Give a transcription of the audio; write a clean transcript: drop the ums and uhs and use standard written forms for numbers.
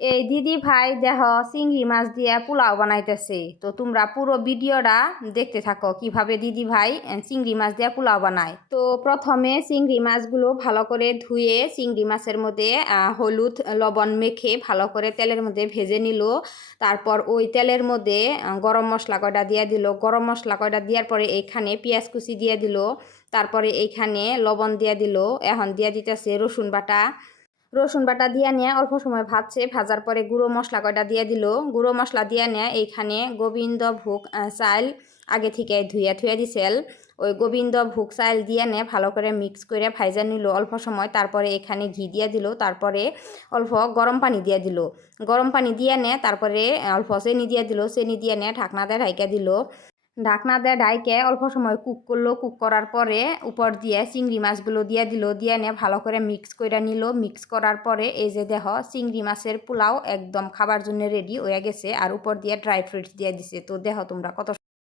এই দিদি ভাই দেহ চিংড়ি মাছ দিয়ে পোলাও বানাইতেছে। তো তোমরা পুরো ভিডিওটা দেখতে থাকো কিভাবে দিদি ভাই চিংড়ি মাছ দিয়ে পোলাও বানায়। তো প্রথমে চিংড়ি মাছগুলো ভালো করে ধুয়ে চিংড়ি মাছের মধ্যে হলুদ লবণ মেখে ভালো করে তেলের মধ্যে ভেজে নিল। তারপর ওই তেলের মধ্যে গরম মশলা কয়টা দিয়ে দিল। গরম মশলা কয়টা দেওয়ার পরে এইখানে পেঁয়াজ কুচি দিয়ে দিল। তারপরে এইখানে লবণ দিয়ে দিল। এখন দিয়ে দিতেছে রসুন বাটা দিয়ে নিয়ে অল্প সময় ভাজছে। ভাজার পরে গুঁড়ো মশলা কয়টা দিয়ে দিল। গুঁড়ো মশলা দিয়ে নিয়ে এইখানে গোবিন্দভোগ চাল আগে থেকে ধুয়ে দিছিল। ওই গোবিন্দভোগ চাল দিয়ে নিয়ে ভালো করে মিক্স করে ভাইজা নিল অল্প সময়। তারপরে এখানে ঘি দিয়ে দিল। তারপরে অল্প গরম পানি দিয়ে দিল। গরম পানি দিয়ে নিয়ে তারপরে অল্প চেনি দিয়ে দিল। চেনি দিয়ে নিয়ে ঢাকনা দিয়ে ঢাইকা দিল। ঢাকনা দিয়ে ঢাইকে অল্প সময় কুক করলো। কুক করার পরে উপর দিয়ে চিংড়ি মাছগুলো দিয়ে দিল। দিয়ে নিয়ে ভালো করে মিক্স করে নিল। মিক্স করার পরে এই যে দেহ চিংড়ি মাছের পোলাও একদম খাবার জন্য রেডি হয়ে গেছে। আর উপর দিয়ে ড্রাই ফ্রুটস দিয়ে দিছে। তো দেহ তোমরা কত